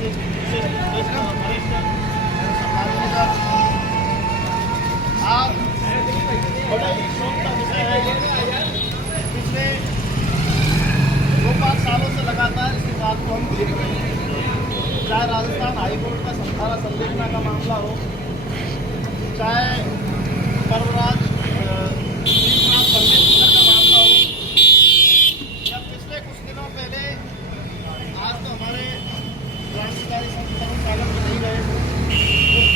आज बड़े ही शोक का विषय है। पिछले 2-5 सालों से लगातार इस बात को हम देख रहे हैं, चाहे राजस्थान हाईकोर्ट का संधारा संवेदना का मामला हो, चाहे पर्वराज पंडित का मामला हो, या पिछले कुछ दिनों पहले आज तो हमारे क्रांतिकारी संत सागर में नहीं रहे थे,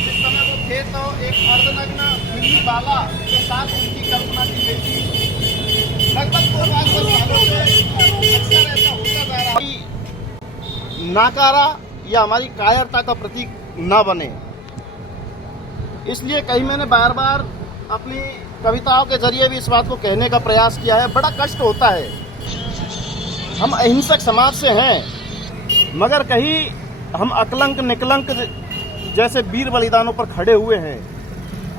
जिस समय वो थे तो एक अर्धनग्न बिल्ली बाला के साथ उनकी कल्पना की गई थी। लगभग 2-5 सालों से अक्सर ऐसा होता जा रहा है, नाकारा या हमारी कायरता का प्रतीक न बने। इसलिए कहीं मैंने बार बार अपनी कविताओं के जरिए भी इस बात को कहने का प्रयास किया है। बड़ा कष्ट होता है, हम अहिंसक समाज से हैं, मगर कहीं हम अकलंक निकलंक जैसे वीर बलिदानों पर खड़े हुए हैं।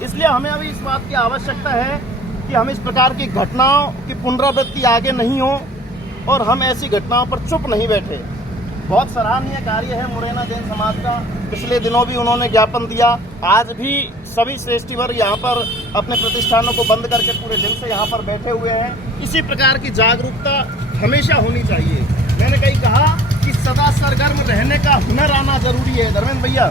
इसलिए हमें अभी इस बात की आवश्यकता है कि हम इस प्रकार की घटनाओं की पुनरावृत्ति आगे नहीं हो और हम ऐसी घटनाओं पर चुप नहीं बैठे। बहुत सराहनीय कार्य है मुरैना जैन समाज का। पिछले दिनों भी उन्होंने ज्ञापन दिया, आज भी सभी श्रेष्ठी वर्ग यहाँ पर अपने प्रतिष्ठानों को बंद करके पूरे दिन से यहाँ पर बैठे हुए हैं। इसी प्रकार की जागरूकता हमेशा होनी चाहिए। मैंने कहीं कहा कि सदा सरगर्म रहने का हुनर आना जरूरी है, धर्मेंद्र भैया,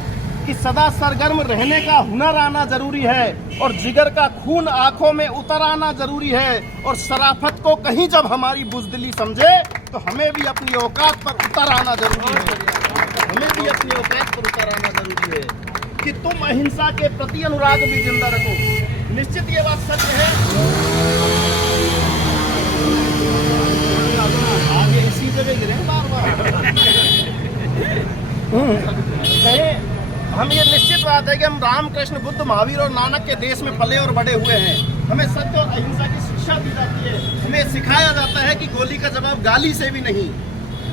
कि सदा सरगर्म रहने का हुनर आना जरूरी है और जिगर का खून आंखों में उतर आना जरूरी है। और शराफत को कहीं जब हमारी बुज़दिली समझे तो हमें भी अपनी औकात पर उतर आना जरूरी है, हमें भी अपनी औकात पर उतर आना जरूरी है। कि तुम अहिंसा के प्रति अनुराग भी जिंदा रखो। निश्चित ये बात सत्य है, आगे इसी जगह गिरे बार बार हम ये निश्चित बात है कि हम रामकृष्ण बुद्ध महावीर और नानक के देश में पले और बड़े हुए हैं। हमें सत्य और अहिंसा की शिक्षा दी जाती है, हमें सिखाया जाता है कि गोली का जवाब गाली से भी नहीं।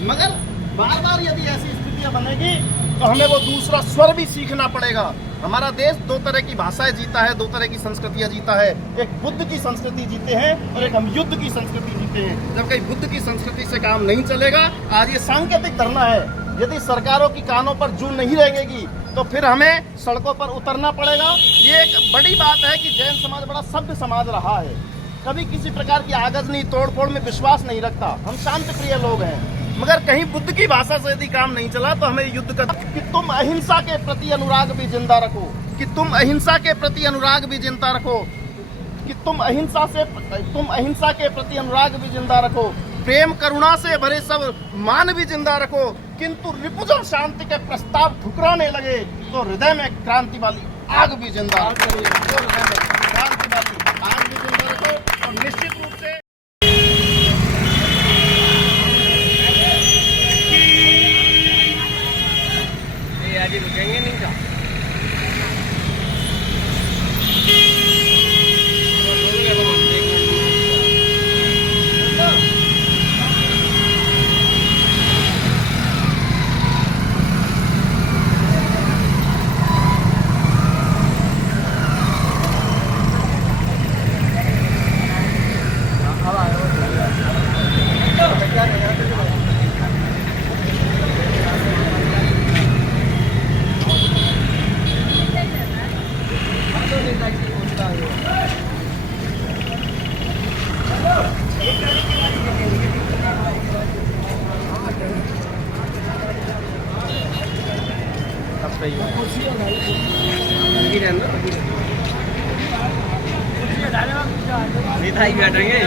मगर बार बार यदि ऐसी स्थितियां बनेगी तो हमें वो दूसरा स्वर भी सीखना पड़ेगा। हमारा देश 2 तरह की भाषाएं जीता है, 2 तरह की संस्कृतियां जीता है। एक बुद्ध की संस्कृति जीते हैं और एक हम युद्ध की संस्कृति जीते हैं। जब कहीं बुद्ध की संस्कृति से काम नहीं चलेगा, आज ये सांकेतिक धरना है, यदि सरकारों की कानों पर जूं नहीं लगेगी तो फिर हमें सड़कों पर उतरना पड़ेगा। ये एक बड़ी बात है कि जैन समाज बड़ा सभ्य समाज रहा है, कभी किसी प्रकार की आगजनी तोड़फोड़ में विश्वास नहीं रखता। हम शांति प्रिय लोग हैं, मगर कहीं बुद्ध की भाषा से यदि काम नहीं चला तो हमें युद्ध कर। कि तुम अहिंसा के प्रति अनुराग भी जिंदा रखो, कि तुम अहिंसा के प्रति अनुराग भी जिंदा रखो, कि तुम अहिंसा के प्रति अनुराग भी जिंदा रखो। प्रेम करुणा से भरे सब मान भी जिंदा रखो। किंतु रिपुजन शांति के प्रस्ताव ठुकराने लगे तो हृदय में क्रांति वाली आग भी जिंदा रखो। हृदय में क्रांति वाली आग भी जिंदा रखो। और निश्चित रूप से आज रुकेंगे नहीं क्या? मिठाई बैठेंगे।